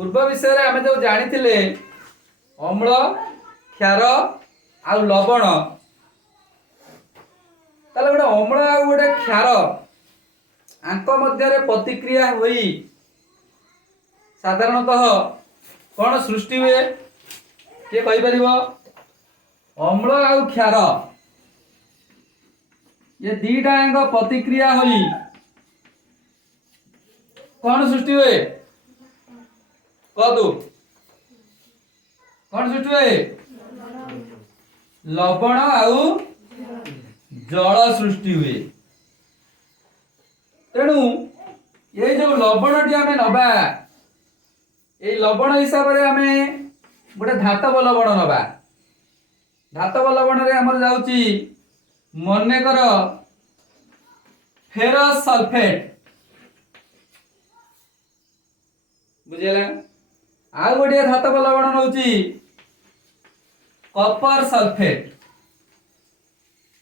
पूर्व विषय रे आमे जो जानिथिले अम्ल क्षार आ लवण ताले गोटे अम्ल आ गोटे क्षार आंक मध्य प्रतिक्रिया होई साधारणतः कौन सृष्टि हुए किए कहि परिबो अम्ल आ क्षार ये दीटा अंग प्रतिक्रिया होई कौन सृष्टि हुए कदू कौन सृष्टि हुए लवण आउ जल सृष्टि हुए तेणु ये जो लवण टी आमे नबा ए लवण हिसाब रे आमे गोटे धातव लवण नबा धातव लवण रे हमर जाउची मने कर फेरस सल्फेट बुझेला आ गोटे धातव लवण नउची कॉपर सल्फेट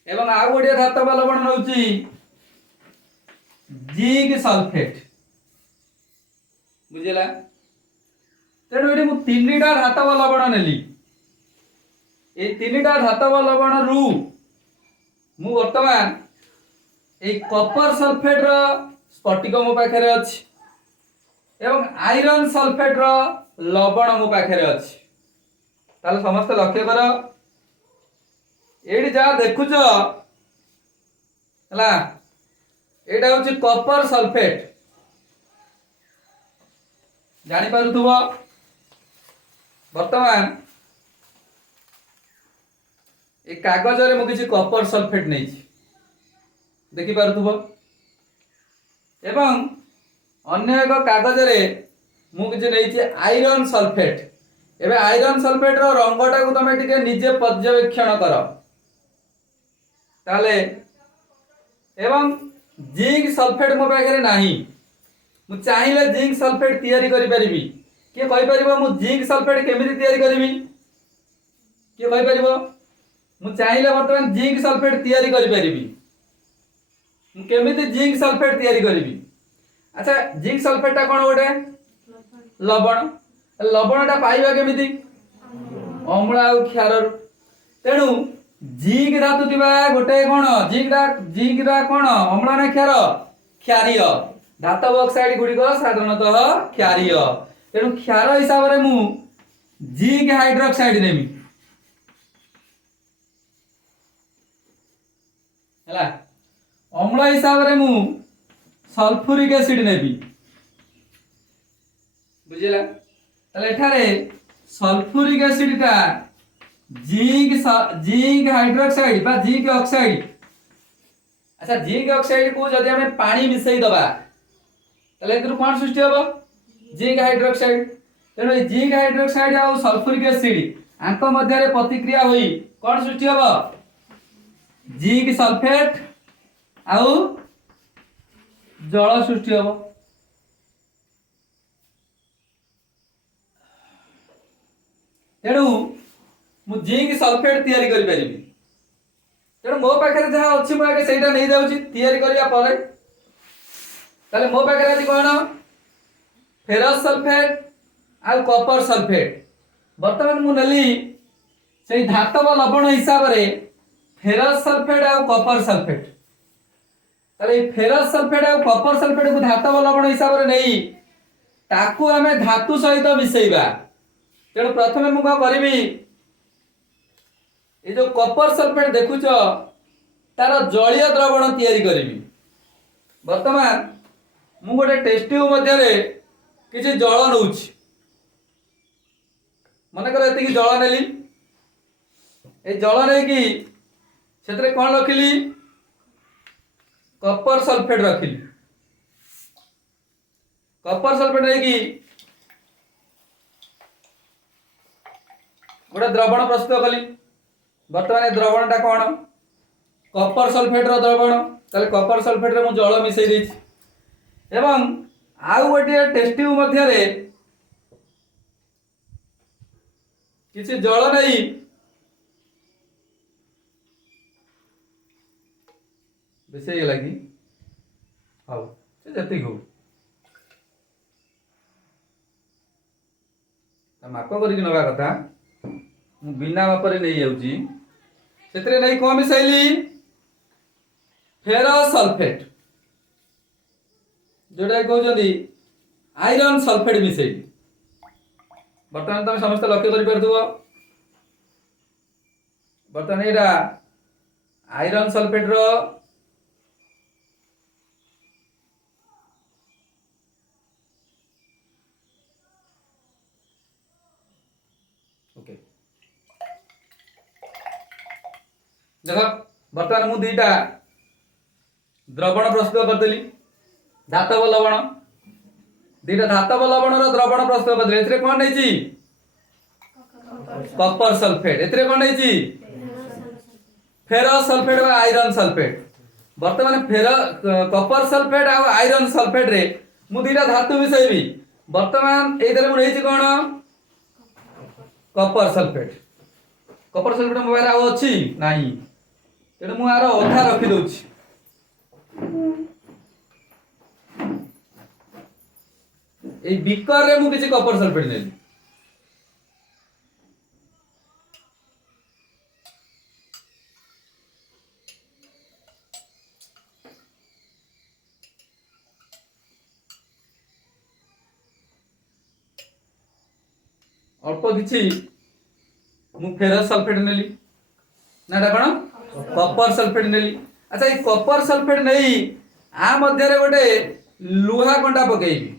एवं आ गोटे धातव लवण नउची जिंक सल्फेट बुझेला तेणु एठी मु तीनटा धातव लवण नेली ए तीनटा धातव लवण रु मु वर्तमान ए कॉपर सल्फेट रो स्फटिक मो पाखरे अछि एवं आयरन सल्फेट रो लवण मो पाखरे अछि ताले समस्त लक्ष्य कर एडी जा देखुछ हला एटा होची कॉपर सल्फेट जानि पारुथबो वर्तमान ए कागज रे मु किछि कॉपर सल्फेट नै छी देखि पारुथबो एवं अन्य एक कागज रे मु किछि नै छी आयरन सल्फेट एबे आयरन सल्फेट रो रंगटा को तमे टिके निजे पर्यवेक्षण कर ताले एवं जिंक सल्फेट मो पाखरे नाही मु चाहिले जिंक सल्फेट तयारी करि परिबी के कहि परिबो मु जिंक सल्फेट केमिति तयारी करबी के कहि परिबो मु चाहिले वर्तमान जिंक सल्फेट तयारी करि परिबी मु केमिति जिंक सल्फेट तयारी करबी अच्छा जिंक सल्फेट ता कोन गोटे लवण लवणटा पाइबा केमिति अम्ल आ क्षार तेणु जिंक धातु दिबा गोटे कोन जिंक दा कोन अम्ल ना क्षार क्षारीय धातव ऑक्साइड गुडी को साधारणतः क्षारीय तेणु क्षार हिसाब रे मु जिंक हाइड्रोक्साइड नेमी हला अम्ल हिसाब रे मु सल्फ्यूरिक एसिड नेबी बुझिला तले एठारे सल्फ्यूरिक एसिड टा जिंक हाइड्रोक्साइड बा जिंक ऑक्साइड अच्छा जिंक ऑक्साइड को जदि हमें पानी मिसई दबा तले एथुर कोन सृष्टि होबो जिंक हाइड्रोक्साइड तेनो जिंक हाइड्रोक्साइड आ सल्फ्यूरिक एसिड आंक मध्य रे प्रतिक्रिया होई कोन सृष्टि होबो जिंक सल्फेट आउ जल सृष्टि होबो तेणु मु जिंक सल्फेट तयारी करि परिबी तेणु मो पाखरे जहा अछि मु आगे सेटा नै जाउची तयारी करिया परे ताले मो पाखरे आदि कोन फेरस सल्फेट आ कॉपर सल्फेट वर्तमान मु नली सेई धातव लवण हिसाब रे फेरस सल्फेट आ कॉपर सल्फेट ताले फेरस सल्फेट आ कॉपर सल्फेट को धातव लवण हिसाब रे नै ताकू हमें धातु सहित मिसैबा तेणु प्रथमे मु करिबी ए जो कॉपर सल्फेट देखुछ तार जलीय द्रवण तयारी करिबी वर्तमान मु गोटे टेस्ट ट्यूब मध्य रे किछि जल नउछि मने कर एति जल नेली ए जल नै कि सेतरे कोन रखिली कॉपर सल्फेट रखिली कॉपर सल्फेट नै कि गोटे द्रवण प्रस्तुत कली वर्तमान द्रवण टा कोन कॉपर सल्फेट रो द्रवण ताले कॉपर सल्फेट रे मु जल मिसै देछि एवं आउ गोटे टेस्ट ट्यूब मध्य रे किछि जल नै बेसे लगी हाउ से जति हो माप करके नवा कथा मु बिना मापरे नहीं जाउची सेतरे नहीं कोन मिसाइली फेरस सल्फेट जोटा कहउछंदी आयरन सल्फेट मिसाइली बर्तमान तुम समस्त लक्ष्य कर पारथुबो बर्तमान एटा आयरन सल्फेट रो ओके देखो बर्तमान मु दुईटा द्रवण प्रस्तुत करदेली धातव लवण दुईटा धातव लवण रो द्रवण प्रस्तुत करदेली एथरे कोन नैची कॉपर सल्फेट एथरे कोन नैची फेरस सल्फेट और आयरन सल्फेट वर्तमान कॉपर सल्फेट और आयरन सल्फेट रे मु दुईटा धातु मिसाइबी वर्तमान एइथरे मु नैची कोन कॉपर सल्फेट मोबाइल आउ अच्छी नहीं तेणु मु आर अधा रखी दउछि ए बिकर रे मु किछि कॉपर सल्फेट नेली अल्प किछि मु फेरस सल्फेट नेली ना एटा कोन कॉपर सल्फेट नेली अच्छा ए कॉपर सल्फेट नहीं आ मध्य रे गोटे लुहा कंटा पकेइबी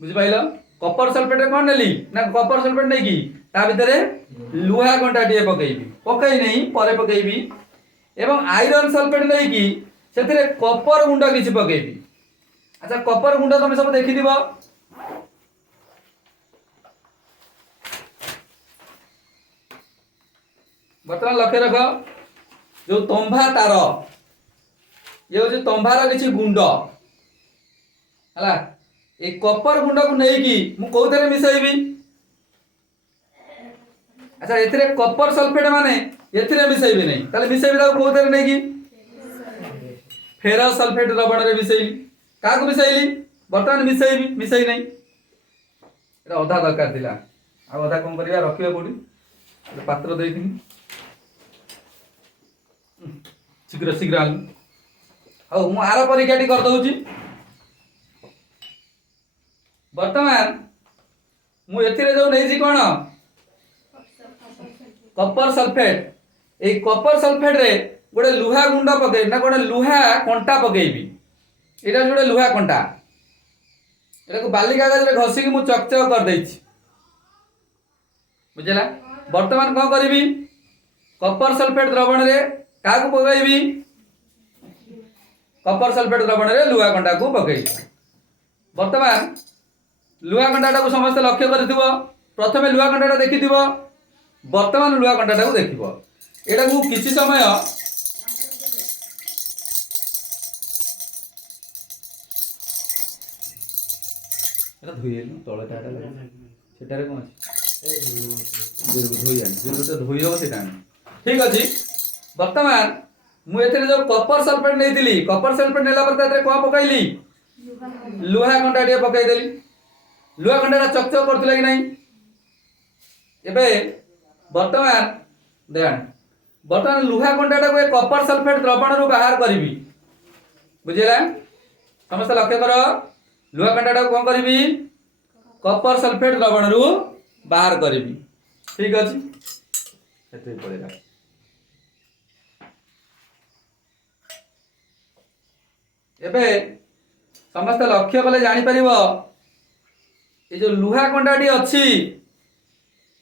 बुझि पाइलो कॉपर सल्फेट रे कोन नेली ना कॉपर सल्फेट नै की ता भितरे लुहा कंटा टिए पकेइबी पकई नहीं परे पकेइबी एवं आयरन सल्फेट नै की सेतिरे कॉपर गुंड किछि पकेइबी अच्छा कॉपर गुंड तमे सब देखि दिबो बर्तमान लक्ष्य रख जो तंभा तार ये हूँ तंभार किसी गुंड है ए कॉपर गुंड को नहीं मु कौन मिसाइबी अच्छा एथिरे कॉपर सल्फेट माने एथिरे मिसाइबी नहीं ताले मिसाइबी ताको कौन नहीं की फेरस सल्फेट द्रवण रे मिसाइली काको मिसाइली वर्तमान मिसाइबी मिसाई नहीं एटा अधा दरकार थिला आ अधा कोन करिया रखिबे कोडी पात्र देइथिनी शीघ्र शीघ्र हौ मु आर परीक्षाटी कर दउची वर्तमान मु एथिरे जो नै जी कोन कॉपर सल्फेट ए कॉपर सल्फेट रे गोटे लुहा गुंड पके ना गोटे लुहा कंटा पकेइबी एटा जोटे लुहा कंटा एटा को बाली कागज रे घसी कि मु चकचक कर देइछि बुझला वर्तमान कोन करबी कॉपर सल्फेट द्रवण रे काकू पकाइबी कॉपर सल्फेट द्रवण रे लुहा कंटा को पकाइबी वर्तमान लुहा कंटा को समस्त लक्ष्य करथिबो प्रथमे लुहा कंटा देखिथिबो वर्तमान लुहा कंटा को देखिबो एटा को किछि समय एटा धोइएलु तळे टाटा लागै सेटारे कोन अछि धोइ आनि जेटा धोइ हो सेटा ठीक अछि वर्तमान मु एथरे जो कॉपर सल्फेट नेइतिली कॉपर सल्फेट नेला पर तारे कोन पकाइली लुहा कंटा टे पकाइ देली लुहा कंटा चकचक करथिला कि नहीं एबे वर्तमान देन वर्तमान लुहा कंटा को कॉपर सल्फेट द्रवण रु बाहर करिवि बुझिला समस्त लक्ष्य करो लुहा कंटा को कोन करिवि कॉपर सल्फेट द्रवण रु बाहर करिवि ठीक अछि एते पळेला एबे समस्त लक्ष्य कले जानी परिबो ए जो लुहा कंडाटी अछि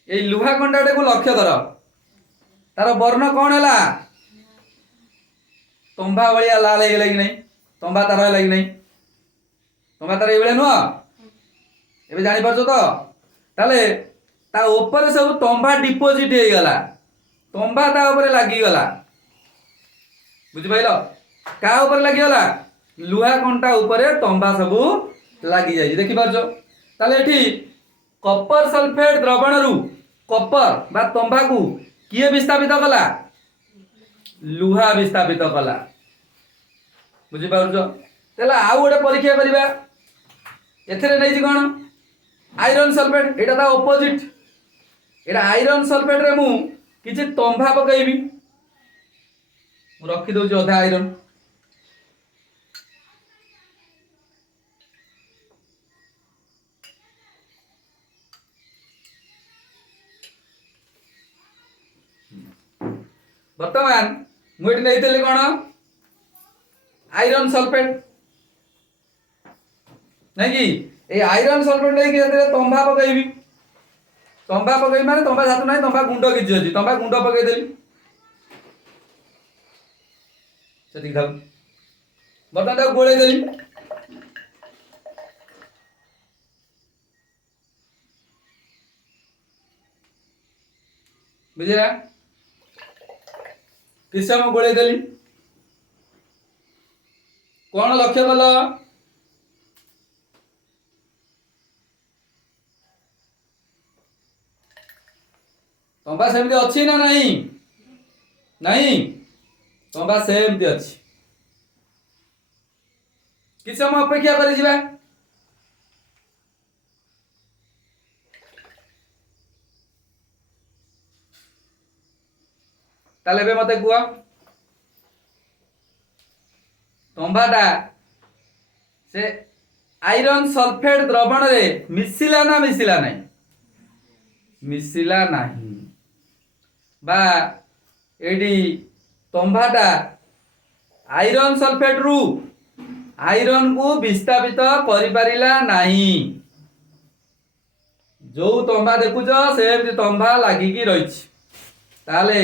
ए लुहा कंडाटे को लक्ष्य कर तार वर्ण कोन हैला तंबा बलिया लाल हे गेलै कि नहीं तंबा तार हैला कि नहीं तंबा तार ए बेले नो एबे जानी परछो तो ताले ता ऊपर सब तंबा डिपोजिट हे गला तंबा ता ऊपर लागी गला बुझि पाइलो का ऊपर लागी गला लुहा कंटा ऊपर तंबा सबू लागी जाई देखि परछो ताले एठी कॉपर सल्फेट द्रवण रु कॉपर बा तंबा को किए विस्थापित कला लुहा विस्थापित कला बुझि पाउछो तेला आ गोटे परीक्षा करिबा एथरे नै जी कोन आयरन सल्फेट एटा ता ऑपोजिट एटा आयरन सल्फेट रे मु किछि तंबा पकैबी मु रखि दउछि अधा आयरन वर्तमान मुझे नहीं कौन आयरन सल्फेट नहीं कि ये आयरन सल्फेट नहीं तंबा पकईबी तंबा पकई माने तंबा धातु नहीं तंबा गुंड किसी अच्छी तंबा गुंड पकईदेली से बर्तमान गोलैदेली बुझेगा किस समय गोलैदेली कौन लक्ष्य कल तंबा सेमती अच्छी ना नहीं नहीं तंबा सेमती अच्छी किस समय अपेक्षा कर जिबा ताले बे मते कुआ तंबाटा से आयरन सल्फेट द्रवण रे मिसिला ना मिसिला नहीं मिसिला नहीं बा एडी तंबाटा आयरन सल्फेट रु आयरन को विस्थापित करि परिला नहीं जो तंबा देखुछ से तंबा लागिकी रही ताले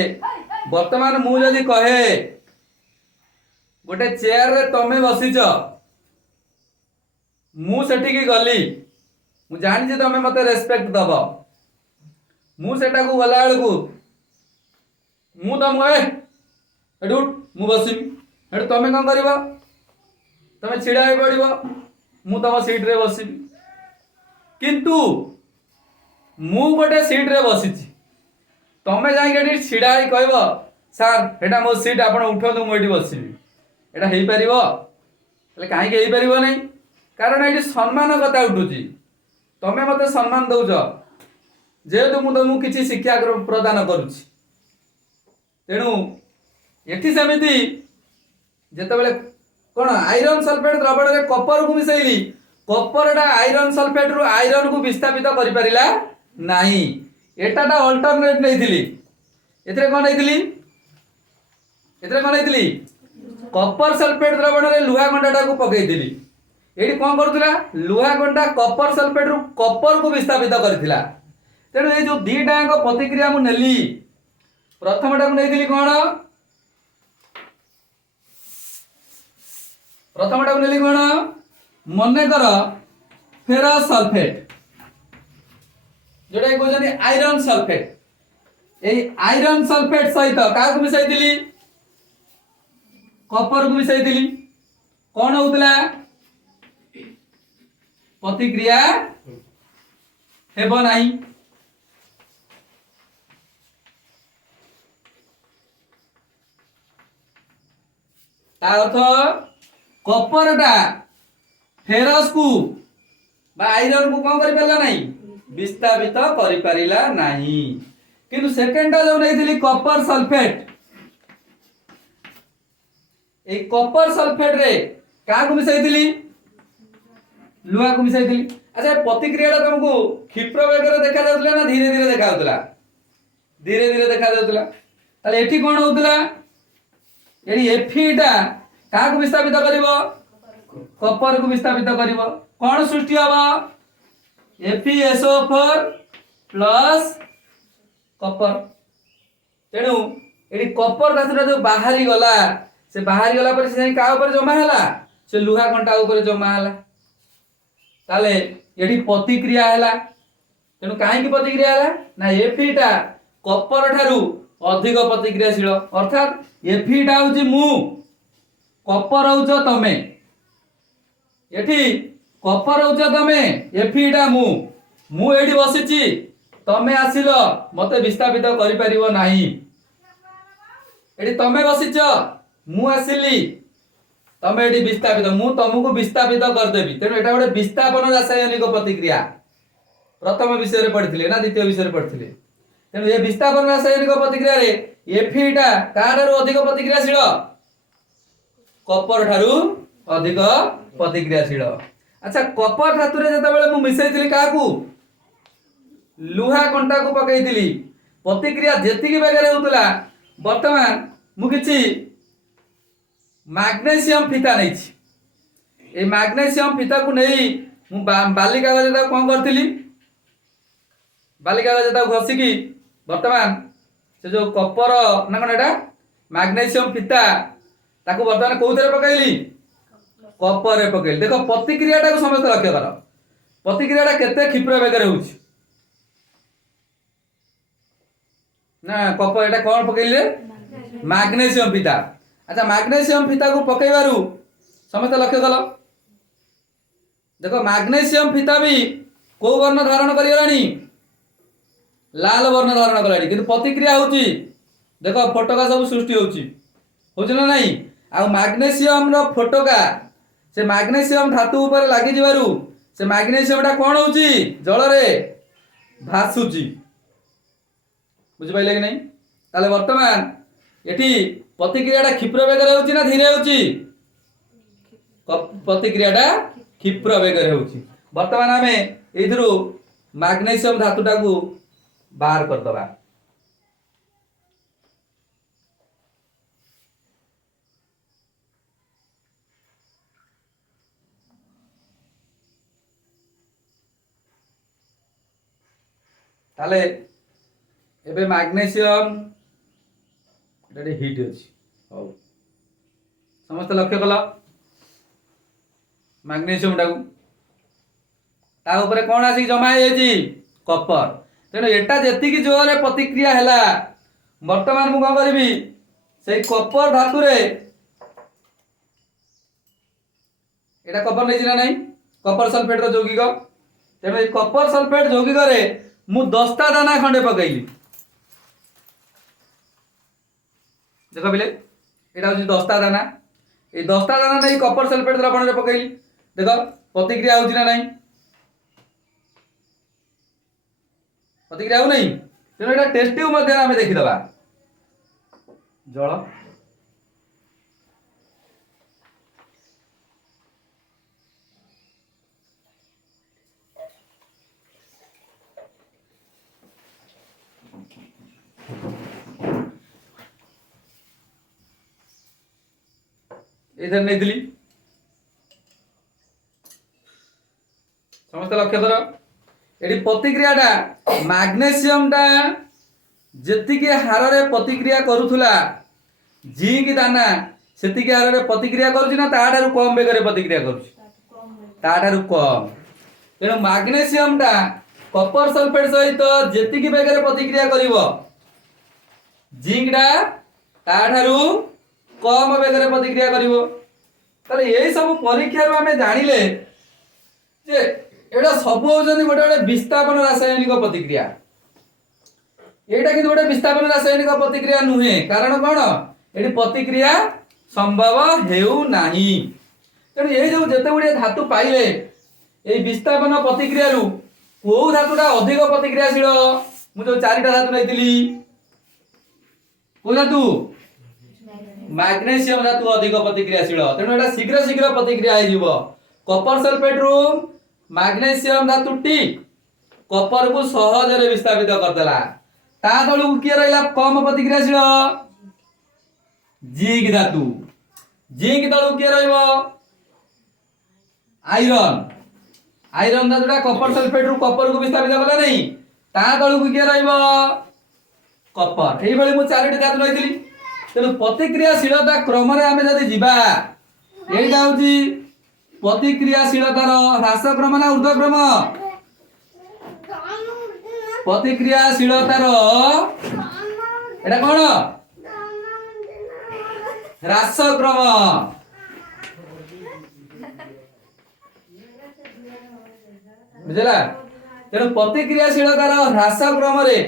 वर्तमान मु जदि कहे गोटे चेयर रे तमे बसीच मु सेठी की गली मु जानि जे तमे मते रेस्पेक्ट दब मु सेटा को गला बेलू मु तम कहे एडू मु बसिम एडू तमे कौन करबो तमे छिड़ा हो पड़िबो मु तम सीट रे बसिम किंतु मु गोटे सीट रे बसिची तमे जाई छिड़ा ही कहब सार एटा मो सीट आपण उठନ୍ତୁ मु एठी बसिबी एटा हेई परिबो ले काहे के हेई परिबो नै कारण एठी सम्मान कथा उठुची तमे मते सम्मान दउछ जेहेतु मु तुमको किछि शिक्षा प्रदान करूची तेणु एठी समिति जेते बेले कोन आयरन सल्फेट द्रवण रे कपर को मिसैली कपरटा आयरन सल्फेट रु आयरन को विस्थापित करि परिला नाही एटाटा अल्टरनेट नैथिली एथरे कोन नैथिली एथरे कोन नैथिली कपर सल्फेट द्रवण रे लुहा कंडाटा को पकैथिली एठी कोन करथुला लुहा कंडा कपर सल्फेट रु कपर को विस्थापित करथिला तेणु ए जो दीटा को प्रतिक्रिया मु नेली प्रथमटा को नैथिली कोन प्रथमटा को नेली कोन मने कर फेरस सल्फेट जोटा कहते आयरन सल्फेट ए आयरन सल्फेट सहित क्या मिसाई कपर को मिसाई कौन होता प्रतिक्रिया हेब नहीं अर्थ कपरटा फेरस को आयरन को कौन कर पारा नहीं विस्थापित करि परिला नहीं किंतु सेकेंडा जो नहीं कपर सल्फेट ए कपर सल्फेट रे क्या को मिसाई लुहा को मिसाई अच्छा प्रतिक्रिया तुमको क्षिप्र वेगर देखा जाउतला ना धीरे धीरे देखा जाउतला धीरे धीरे देखा जाउतला ताले एठी कोन होतला एठी एफीटा क्या को विस्थापित करिवो कपर को विस्थापित करिवो कोन सृष्टि हबो FeSO4 प्लस कपर तेणु ये कपर धातुटा जो बाहरी गला से बाहरी गला पर से का ऊपर जमा हला से लुहा कंटा ऊपर जमा हला ताले एठी प्रतिक्रिया हला तेणु काहे की प्रतिक्रिया हला ना Feटा कपर ठारू अधिक प्रतिक्रियाशील अर्थात Feटा होची मु कपर होच तमे एठी कपर होच तमे Feटा मु एठी बसिची तमे आसिल मते विस्थापित करि परिबो नाही एठी तमे बसिच मु आसिली तमे एठी विस्थापित मु तुमको विस्थापित कर देबी तेनु एटा गोटे विस्थापन रासायनिक प्रतिक्रिया प्रथम विषय पढ़ी ना द्वितीय विषय पढ़ी तेणु ये विस्थापन रासायनिक प्रतिक्रिया रे एफिटा काठारू अधिक प्रतिक्रियाशील कपर ठारू अधिक प्रतिक्रियाशील। अच्छा कपर धातु रे जतबेले मु मिसैथिली काकू लुहा कंटा को पकईथिली प्रतिक्रिया जेतिकी बेगरे होतला वर्तमान मु किछि मैग्नीशियम फीता नहीं ए मैग्नीशियम फीता को नहीं मु बाली कागज कोन करथिली बाली कागज घसिकी वर्तमान से जो कपर ना कौन एटा मैग्नीशियम फीता ताको वर्तमान कोउथरे पकईली कपर रे पकईली। देखो प्रतिक्रियाटा को समस्त लक्ष्य कर प्रतिक्रियाटा केते क्षिप्र बेगरे होउछि ना कपर एटा कोन पकईले मैग्नीशियम फीता। अच्छा मैग्नीशियम फीता को पकईबारु समस्त लक्ष्य कल देखो मैग्नीशियम फीता भी को वर्ण धारण करियलानी लाल वर्ण धारण कलानी किंतु प्रतिक्रिया होची देखो फोटोका सब सृष्टि होची ना नहीं आ मैग्नीशियम रो फोटोका से मैग्नीशियम धातु ऊपर लागि जिवारु से मैग्नीशियमटा कोन होची जल रे भासुची बुझि पाइले कि नहीं ताले वर्तमान एठी प्रतिक्रियाटा क्षिप्र वेगरे होची ना धीरे होची प्रतिक्रियाटा क्षिप्र वेगरे होची। वर्तमान आमे एथिरु मैग्नीशियम धातुटा को बाहर कर दबा ताले एबे मैग्नीशियम एटा हिट अछि हो समस्त लक्ष्य कला मैग्नीशियम टाकू ता ऊपर कोन आसी जमा हे जी कपर तेणु एटा जेतिकी जोरे प्रतिक्रिया हैला वर्तमान मु कोन करबी से कपर धातु रे एटा कपर नै जिना नहीं कपर सल्फेट रो यौगिक तेणु ए कपर सल्फेट यौगिक रे मु 10टा दाना खंडे पकईली देखो बिले एटा होची 10टा दाना ए 10टा दाना नै कपर सल्फेट द्रावण रे पकईली देखो प्रतिक्रिया होची ना नहीं प्रतिक्रिया हो नहीं तेणु एटा टेस्ट ट्यूब मध्य आमे देखि दबा जल इधर नहीं दिली समस्त लक्ष्य करो एडी प्रतिक्रियाटा मैग्नीशियम टा जेतिके हार रे प्रतिक्रिया करूथुला जिंक दाना सेतिके हार रे प्रतिक्रिया करूची ना ताठारु कम बेग रे प्रतिक्रिया करूची ताठारु कम तेणु मैग्नीशियम टा कपर सल्फेट सहित जेतिके बेग रे प्रतिक्रिया करिवो जिंक टा ताठारु कम बेग रे प्रतिक्रिया करिवो ताले एई सब परीक्षा रो हमें जानिले जे एटा सब होजनी गोटे गोटे विस्थापन रासायनिक प्रतिक्रिया एटा कि गोटे विस्थापन रासायनिक प्रतिक्रिया नुहे कारण कोन एटी प्रतिक्रिया संभव हेउ नाही तेणु ए जो जेते गुडे धातु पाइले ए विस्थापन प्रतिक्रिया रु को धातुटा अधिक प्रतिक्रियाशील मु जो चारिटा धातु नैतिली को धातु मैग्नीशियम धातु अधिक प्रतिक्रियाशील तेणु एटा शीघ्र शीघ्र प्रतिक्रिया हे जीवो कपर सल्फेट रु मैग्नीशियम धातु टी कपर को सहज रे विस्थापित कर देला ता तळु किए रहला कम प्रतिक्रियाशील जिंक तळु किए रहइबो आयरन धातुटा कपर सल्फेट रु कपर को विस्थापित करला नहीं ता तळु किए रहइबो कपर एई बळी मु चारिटी धातु नैतिली तेणु प्रतिक्रियाशीलता क्रम रे आमे जदि जिबा एइटा होची प्रतिक्रियाशीलतार ह्रासक्रम ना ऊर्ध्वक्रम प्रतिक्रियाशीलतार एटा कोन ह्रासक्रम बुझला तेणु प्रतिक्रियाशीलतार ह्रासक्रम रे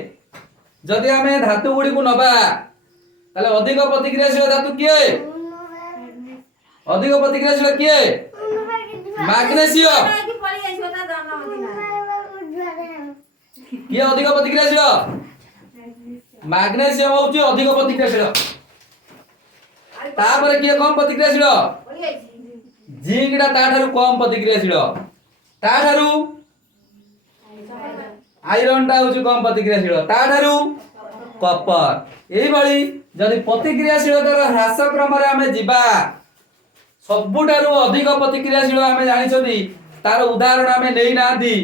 जदि आमे धातु गुडी को नबा ताले अधिक प्रतिक्रियाशील धातु किए अधिक प्रतिक्रियाशील किए मैग्नीशियम किए अधिक प्रतिक्रियाशील मैग्नेशियम होउची अधिक प्रतिक्रियाशील तापर किए कम प्रतिक्रियाशील जिंक टा ताठारु कम प्रतिक्रियाशील ताठारु आयरन टा होउची कम प्रतिक्रियाशील ताठारु कपर एई भली जदि प्रतिक्रियाशीलतार ह्रास क्रम रे आमे जिबा सबुठारु अधिक प्रतिक्रियाशील आमे जानिछथि तार उदाहरण आमे नै नाथि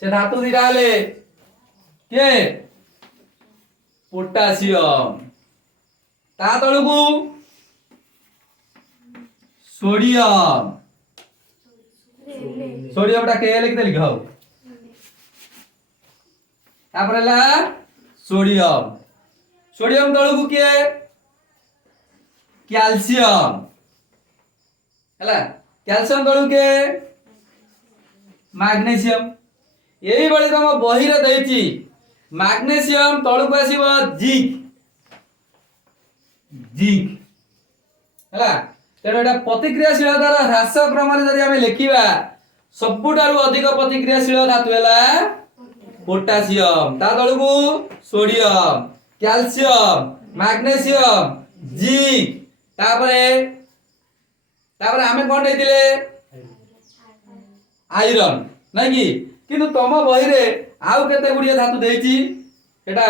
से धातु दिरा हले के पोटासियम ता तळकु सोडियम सोडियम टा के लिख देली घाउ तापर ला सोडियम सोडियम तळकु के कैल्शियम हला कैल्शियम तळकु के मैग्नीशियम यही बळी तम बही रे दैची मैग्नीशियम तळकु आसीबो जिंक जिंक हला तेणु एटा प्रतिक्रियाशीलतार ह्रास क्रम रे जदि आमे लिखिबा सबुठारु अधिक प्रतिक्रियाशील धातु हला पोटासियम ता तळकु सोडियम कैल्शियम मैग्नीशियम जिंक तापरे तापरे आमे कोन देथिले आयरन नै कि किंतु तम बही रे आउ केते गुडिया धातु देछि एटा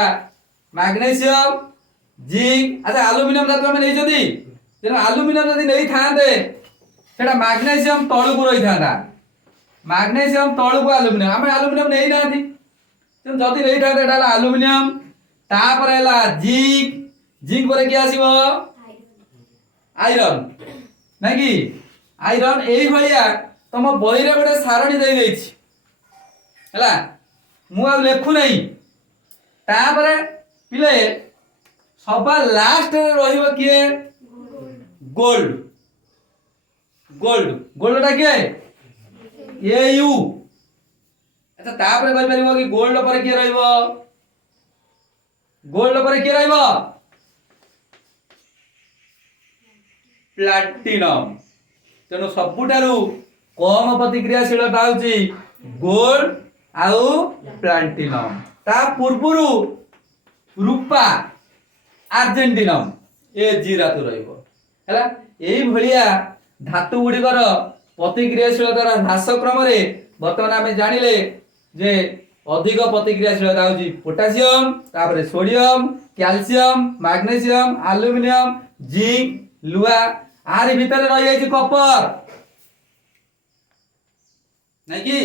मैग्नीशियम जिंक अच्छा एल्युमिनियम धातु आमे नै जदी जेन एल्युमिनियम जदी नै थांदे सेटा मैग्नीशियम तळकु रहि थांदा मैग्नीशियम तळकु एल्युमिनियम आमे एल्युमिनियम नै नाथि जेन जदी नै थांदे एटा एल्युमिनियम तापर हला जिंक जिंक पर के आसीबो आयरन नै कि आयरन एई भलिया तम बही रे गोटे सारणी दे देछि हला मु आ लेखु नै तापर पिले सबा लास्ट रे रहिबो किए गोल्ड गोल्ड गोल्ड टा के एयू अच्छा तापर कहि परिबो कि गोल्ड पर के रहिबो गोल्ड पर के रहिबो प्लैटिनम तेणु सबुठारु कम प्रतिक्रियाशीलता होची गोल्ड आउ प्लैटिनम ता पूर्वरु रूपा आर्जेंटिनम ए जी धातु रहिबो हला एई भलिया धातु गुडीकर प्रतिक्रियाशीलतार ह्रास क्रम रे वर्तमान आमे जानिले जे अधिक प्रतिक्रियाशीलता होची पोटासियम तापरे sodium calcium magnesium aluminium zinc लुआ आरि भितर रहि जाई कपर नै कि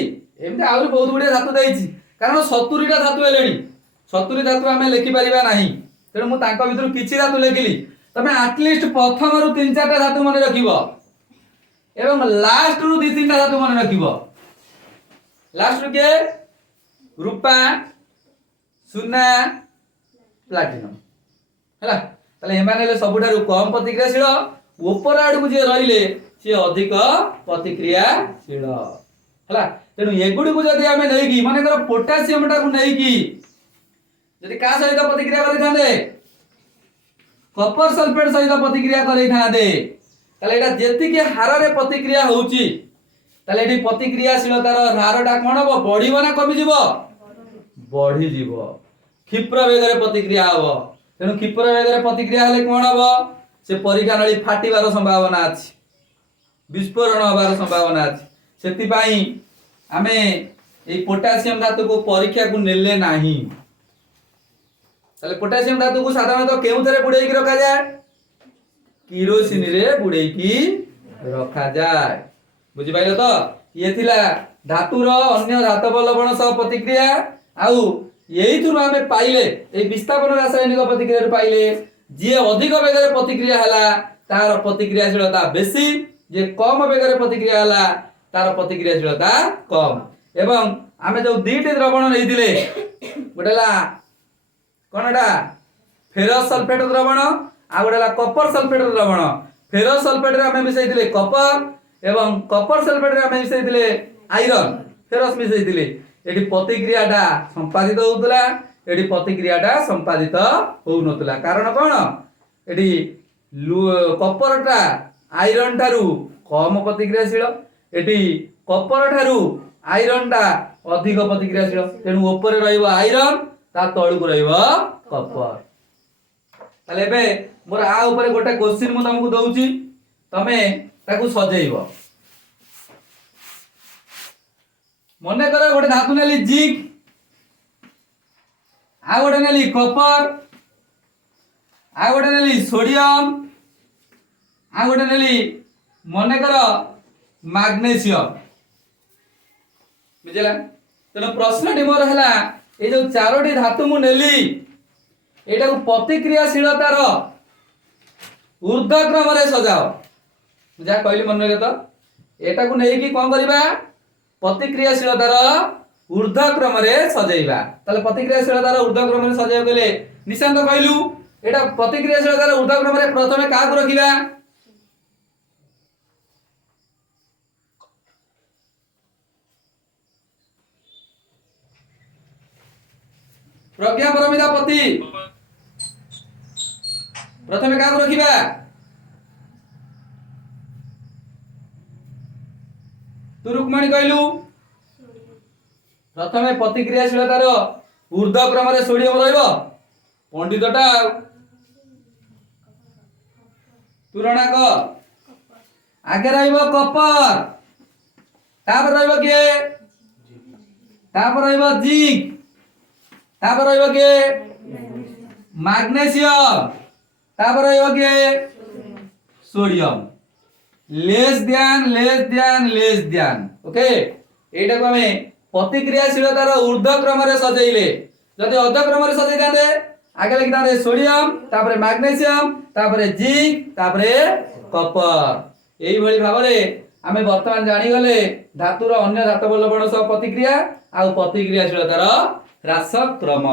एमते आउर बहुत गुडे धातु दैछि कारण 70 टा धातु हेलेनी 70 धातु आमे लेखि परिबा नाही तेणु मु तांका भितर किछि धातु लेखिली तमे एटलीस्ट प्रथम रु 3-4 टा धातु मने रखिबो एवं लास्ट रु 2-3 टा धातु मने रखिबो लास्ट रु के रूपा सुना प्लैटिनम हला तले एमानेले सबुठारु कम प्रतिक्रियाशील ऊपर आडू जे रहिले से अधिक प्रतिक्रियाशील हला तेणु एगुडी को जदी आमे नै कि माने कर पोटासियम टा को नै कि जदी का सहित प्रतिक्रिया करै थांदे कपर सल्फेट सहित प्रतिक्रिया करै थांदे तले एटा जेति के हार रे प्रतिक्रिया होउची तले एठी प्रतिक्रियाशीलतार हारटा कोन हबो बढ़िबो ना कमी जिवो बढ़ी जिवो क्षिप्र वेग रे प्रतिक्रिया हबो तेणु क्षिप्र वेग रे प्रतिक्रिया हले कोन हबो से परीक्षा नळी फाटिबार संभावना अछि विस्फोरण होबार संभावना अछि सेति पई आमे ए पोटासियम धातु को परीक्षा को नेले नाही तले पोटासियम धातु को साधारणतः केउथरे बुडेई की रखा जाय किरोसिन रे बुडेई की रखा जाय बुझि पाइलो तो ये थिला धातुर अन्य धातव लवण सह प्रतिक्रिया आउ एही थुरु आमे पाइले ए विस्थापन रासायनिक प्रतिक्रिया पाइले जे अधिक वेग रे प्रतिक्रिया हला तार प्रतिक्रियाशीलता बेसी जे कम वेग रे प्रतिक्रिया हला तार प्रतिक्रियाशीलता कम एवं आमे जो दीटी द्रवण नैथिले गोटेला कोनडा फेरस सल्फेट द्रवण आ गोटेला कपर सल्फेट द्रवण फेरस सल्फेट रे आमे मिसैथिले कपर एवं कपर सल्फेट रे आमे मिसैथिले आयरन फेरस मिसैथिले एठी प्रतिक्रियाटा संपादित होउतला एठी प्रतिक्रियाटा संपादित होउ नतला कारण कोन एठी कपरटा आयरन थारु कम प्रतिक्रियाशील एठी कपर थारु आयरन टा अधिक प्रतिक्रियाशील तेणु ऊपर रहिबो आयरन ता तळुक रहिबो कपर ताले बे मोर आ ऊपर गोटे क्वेश्चन मु तुमको दउची तमे ताकू सजेइबो मने कर गोटे धातु नेली जिंक आ गोटे नेली कपर आ गोटे नेली सोडियम आ गोटे नेली मने कर मैग्नीशियम बुझला तेना प्रश्न टी मोर हला ए जो चारोटी धातु मु नेली एटा को प्रतिक्रियाशीलतार ऊर्ध्व क्रम रे सजाओ जा कहली मन रे तो एटा को नेई की कोन करबा प्रतिक्रियाशीलतार ऊर्ध्व क्रम रे सजेइबा ताले प्रतिक्रियाशीलतार ऊर्ध्व क्रम रे सजाइबा गेले निशांत कहलु एटा प्रतिक्रियाशीलतार ऊर्ध्व क्रम रे प्रथमे का को रखिबा प्रज्ञा परमिता पति प्रथमे का को रखिबा तू रुक्मणी कहलु प्रथमे प्रतिक्रियाशीलतार ऊर्ध्व क्रम रे सोडियम रहइबो पंडितटा तुरणा क आगे रहइबो कपर तापर रहइबो के तापर रहइबो जिंक तापर रहइबो के मैग्नीशियम तापर रहइबो के सोडियम लेस ध्यान ओके एटा को हमें प्रतिक्रियाशीलतार ऊर्ध्व क्रम रे सजेइले जदि अध क्रम रे सजेइ दाते आगे लिखि दाते सोडियम तापर मैग्नीशियम तापर जिंक तापर कपर एई भली भाव रे हमें वर्तमान जानि गले धातुर अन्य धातव लवण सह प्रतिक्रिया आ प्रतिक्रियाशीलतार ह्रास क्रम।